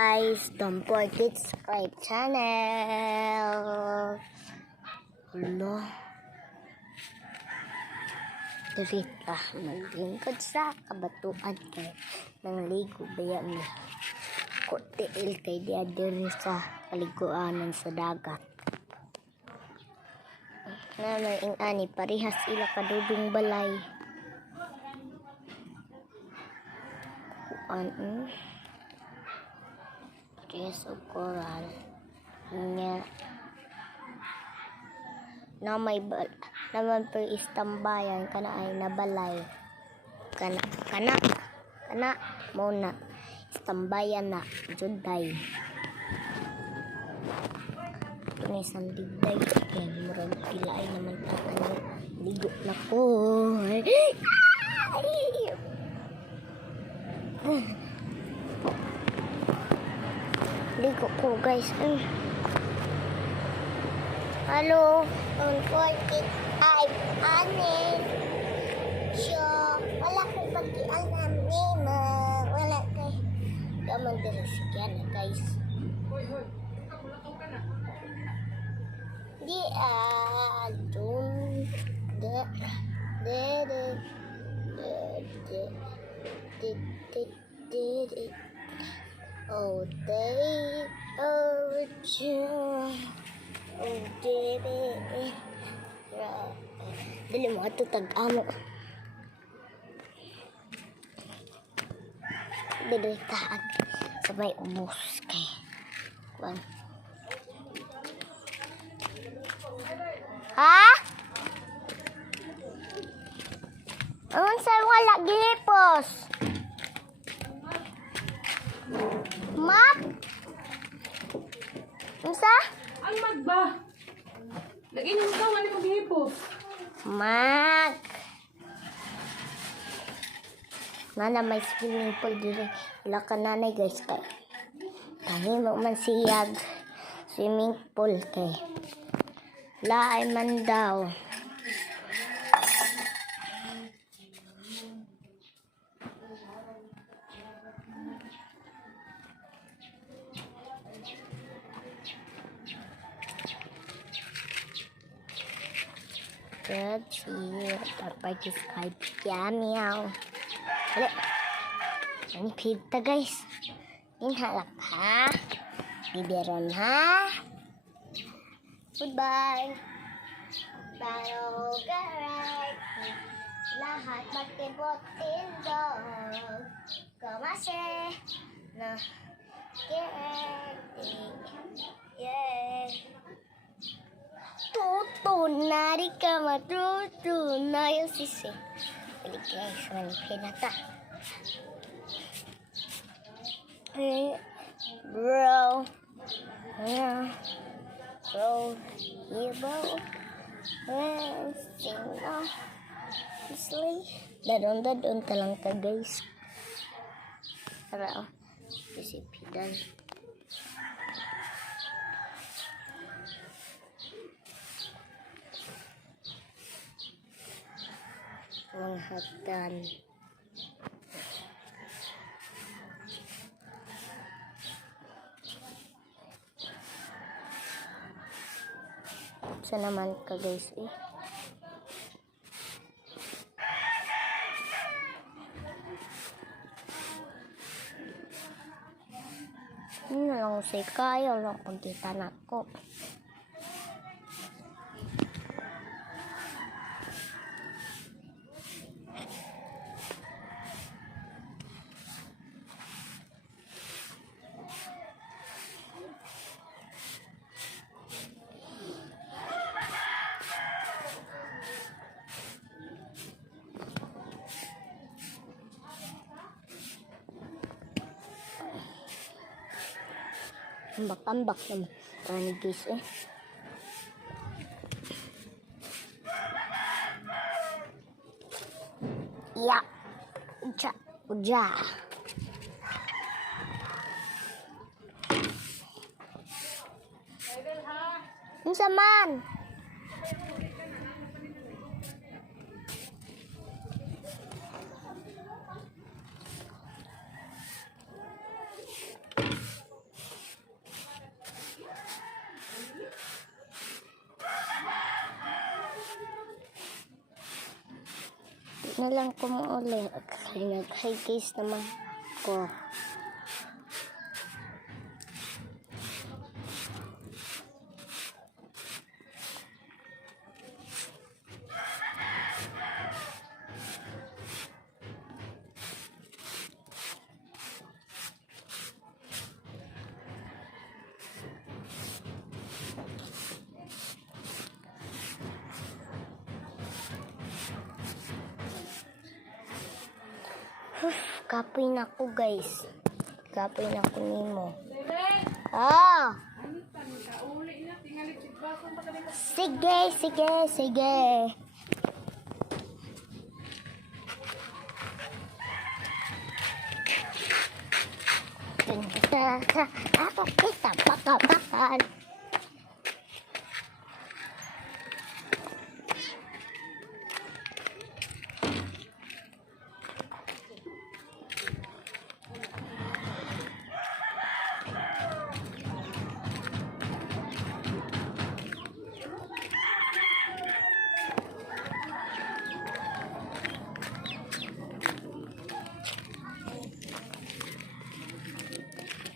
Guys, don't forget to subscribe channel. Hello. Dirita, maglingkod sa kabatuan kay nangligo bayan ni Kotiil kay diadiri sa kaliguanan sa dagat. Na may ingani parihas ila kadudong balay. Parehas o coral. Nya na may naman per istambayan kana ay nabalay kana muna istambayan na juday tunay sandigday kay murag kilay naman ta ano ligo na ko ligo ko guys. Halo, don't forget I'm Anin. So, wala kong pag-ialam ni ma. Wala kay gaman diri sigyan na guys. Di adun oh they oh baby dili mo ato tag-amo didiritaan sa may ubos kay kuan ha? Ang sa wala gilipos Mak? Unsa? Ang magba. Lagi nyo ka, wala mong hipos. Mak. Nana may swimming pool dito. Wala ka nanay guys kay. Tahimo man siyag swimming pool kay. Laay man daw. Let's see. Dapat subscribe ya meow. Wala. Ini kita guys. Ini halap ha. Biberon ha. Goodbye. Tayo garay. Lahat magtibotin doon. Kamase. Na. Yeah. Tutunari ka matutunay ang sisi. Bili guys, manipin na ta. Bro. Bro. Ibo. Sing na. Isli. Dadon talang ka guys. Para isipidan. Manghatan. Saan naman ka guys eh? Hindi na lang say kaya lang pagkita na ko. Tambak-tambak naman. Tani guys eh. Ya. Uja. Unsa man? na lang ko mo uli. Kaya nag-high case naman ko. Kapoy na ko guys. Kapoy na ko nimo. Ah! Sige, sige, sige. Ako kita bakal.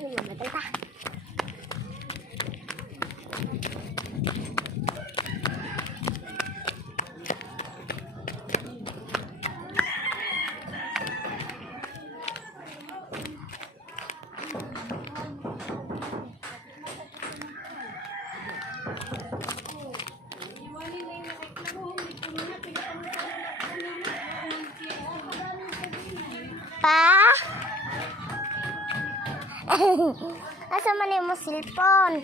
Mamatay pa. Pa? Asa man yung cellphone?